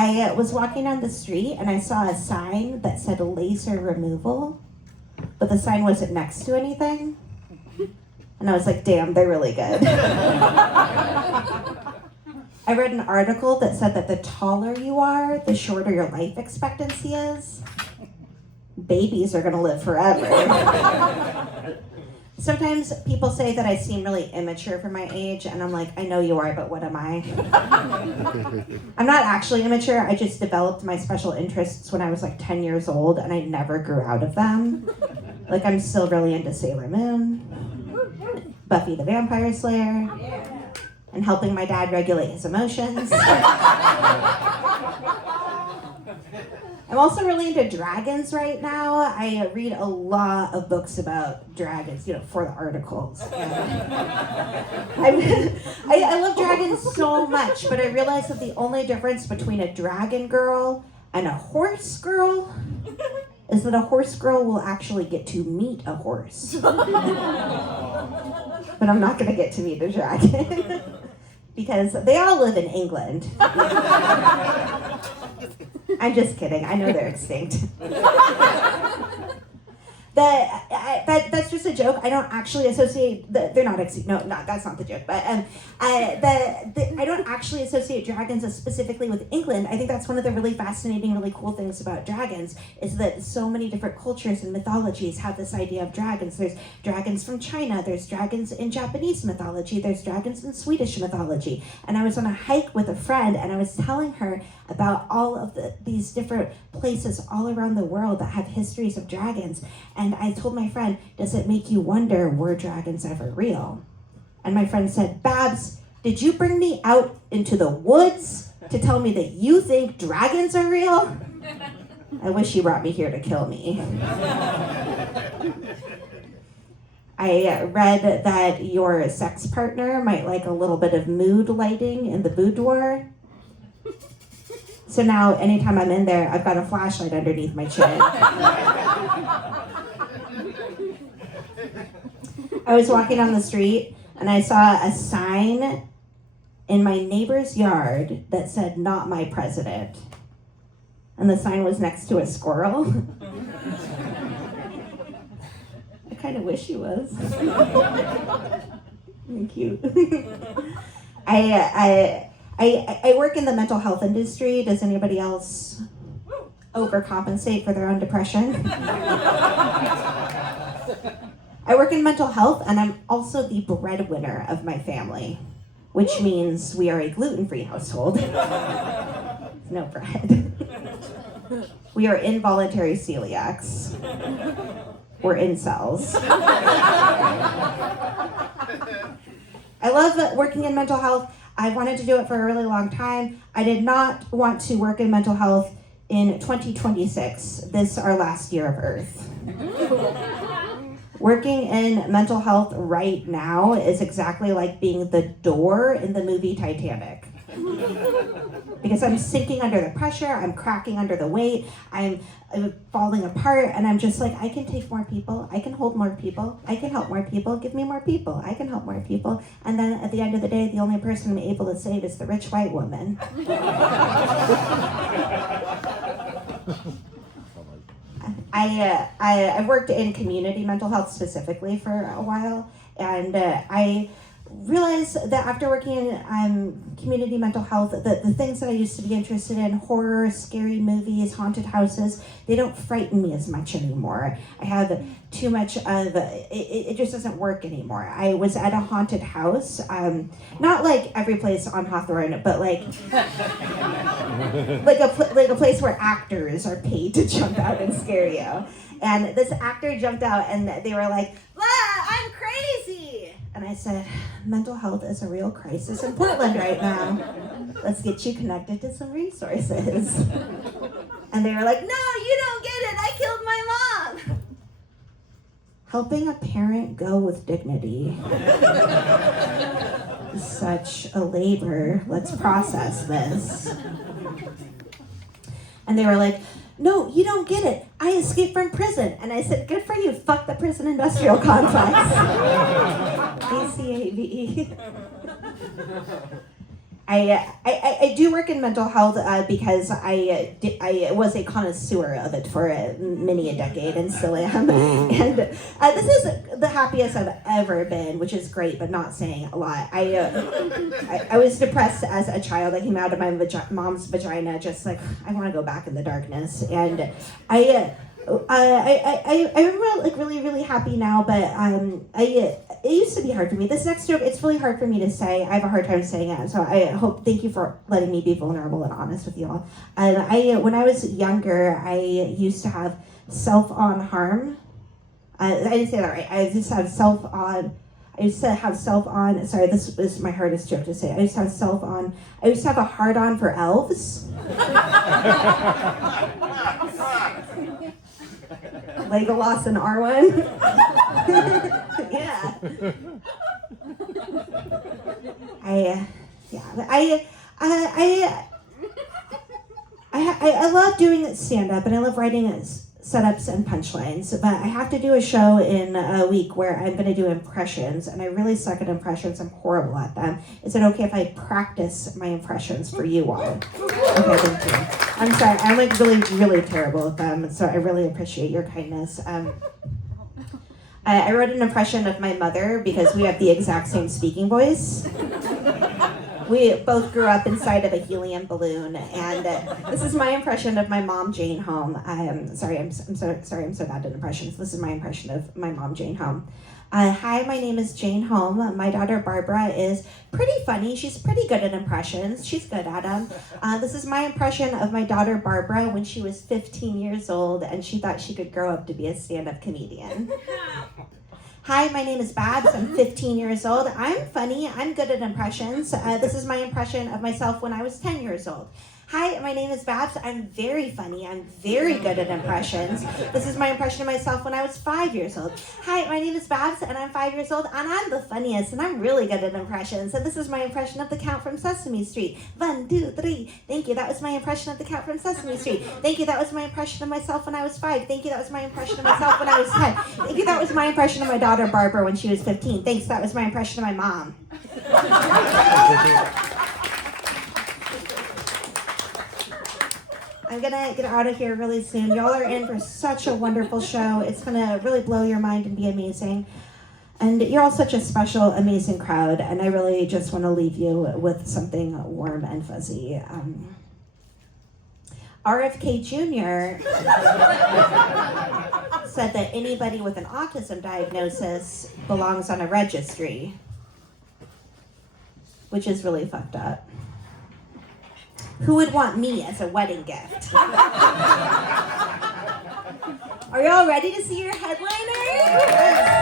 I was walking down the street and I saw a sign that said laser removal, but the sign wasn't next to anything. And I was like, damn, they're really good. I read an article that said that the taller you are, the shorter your life expectancy is. Babies are gonna live forever. Sometimes people say that I seem really immature for my age, and I'm like, I know you are, but what am I? I'm not actually immature, I just developed my special interests when I was like 10 years old, and I never grew out of them. Like, I'm still really into Sailor Moon, Buffy the Vampire Slayer, and helping my dad regulate his emotions. I'm also really into dragons right now. I read a lot of books about dragons, for the articles. I love dragons so much, but I realized that the only difference between a dragon girl and a horse girl is that a horse girl will actually get to meet a horse. But I'm not gonna get to meet a dragon because they all live in England. I'm just kidding. I know they're extinct. That's just a joke. I don't actually associate. They're not extinct. No, that's not the joke. But I don't actually associate dragons specifically with England. I think that's one of the really fascinating, really cool things about dragons is that so many different cultures and mythologies have this idea of dragons. There's dragons from China. There's dragons in Japanese mythology. There's dragons in Swedish mythology. And I was on a hike with a friend, and I was telling her about all of these different places all around the world that have histories of dragons. And I told my friend, does it make you wonder, were dragons ever real? And my friend said, Babs, did you bring me out into the woods to tell me that you think dragons are real? I wish you brought me here to kill me. I read that your sex partner might like a little bit of mood lighting in the boudoir. So now, anytime I'm in there, I've got a flashlight underneath my chin. I was walking on the street, and I saw a sign in my neighbor's yard that said, "Not my president." And the sign was next to a squirrel. I kind of wish he was. Cute. I work in the mental health industry. Does anybody else overcompensate for their own depression? I work in mental health, and I'm also the breadwinner of my family, which means we are a gluten-free household. No bread. We are involuntary celiacs. We're incels. I love working in mental health. I wanted to do it for a really long time. I did not want to work in mental health in 2026, this our last year of Earth. Working in mental health right now is exactly like being the door in the movie Titanic. Because I'm sinking under the pressure, I'm cracking under the weight, I'm falling apart, and I'm just like, I can take more people, I can hold more people, I can help more people, give me more people, I can help more people. And then at the end of the day, the only person I'm able to save is the rich white woman. I worked in community mental health specifically for a while, and I realized that after working in community mental health, that the things that I used to be interested in, horror, scary movies, haunted houses, they don't frighten me as much anymore. I have too much of, it just doesn't work anymore. I was at a haunted house, not like every place on Hawthorne, but like a place where actors are paid to jump out and scare you. And this actor jumped out and they were like, I'm crazy! And I said, mental health is a real crisis in Portland right now. Let's get you connected to some resources. And they were like, no, you don't get it, I killed my mom! Helping a parent go with dignity is such a labor. Let's process this. And they were like, no, you don't get it. I escaped from prison. And I said, good for you. Fuck the prison industrial complex. ACAB. I do work in mental health because I was a connoisseur of it for many a decade and still am. And this is the happiest I've ever been, which is great, but not saying a lot. I was depressed as a child. I came out of my mom's vagina just like, I want to go back in the darkness. And I'm really happy now, but it used to be hard for me. This next joke, it's really hard for me to say. I have a hard time saying it, so thank you for letting me be vulnerable and honest with you all. When I was younger, I used to have self-on harm. I didn't say that right. I used to have self-on. Sorry, this is my hardest joke to say. I used to have self-on. I used to have a hard-on for elves. Legolas and Arwen. Yeah. I love doing stand-up and I love writing setups and punchlines, but I have to do a show in a week where I'm going to do impressions, and I really suck at impressions. I'm horrible at them. Is it okay if I practice my impressions for you all? Okay, thank you. I'm sorry, I'm like really terrible at them, so I really appreciate your kindness. I wrote an impression of my mother because we have the exact same speaking voice. We both grew up inside of a helium balloon, and this is my impression of my mom, Jane Holm. I'm so bad at impressions. This is my impression of my mom, Jane Holm. Hi, my name is Jane Holm. My daughter Barbara is pretty funny. She's pretty good at impressions. She's good at them. This is my impression of my daughter Barbara when she was 15 years old and she thought she could grow up to be a stand-up comedian. Hi, my name is Babs. I'm 15 years old. I'm funny. I'm good at impressions. This is my impression of myself when I was 10 years old. Hi, my name is Babs. I'm very funny. I'm very good at impressions. This is my impression of myself when I was 5 years old. Hi, my name is Babs, and I'm 5 years old, and I'm the funniest, and I'm really good at impressions. And this is my impression of the Count from Sesame Street. 1, 2, 3. Thank you. That was my impression of the Count from Sesame Street. Thank you. That was my impression of myself when I was 5. Thank you. That was my impression of myself when I was 10. Thank you. That was my impression of my daughter Barbara when she was 15. Thanks. That was my impression of my mom. I'm gonna get out of here really soon. Y'all are in for such a wonderful show. It's gonna really blow your mind and be amazing. And you're all such a special, amazing crowd. And I really just want to leave you with something warm and fuzzy. RFK Jr. said that anybody with an autism diagnosis belongs on a registry, which is really fucked up. Who would want me as a wedding gift? Are y'all ready to see your headliner?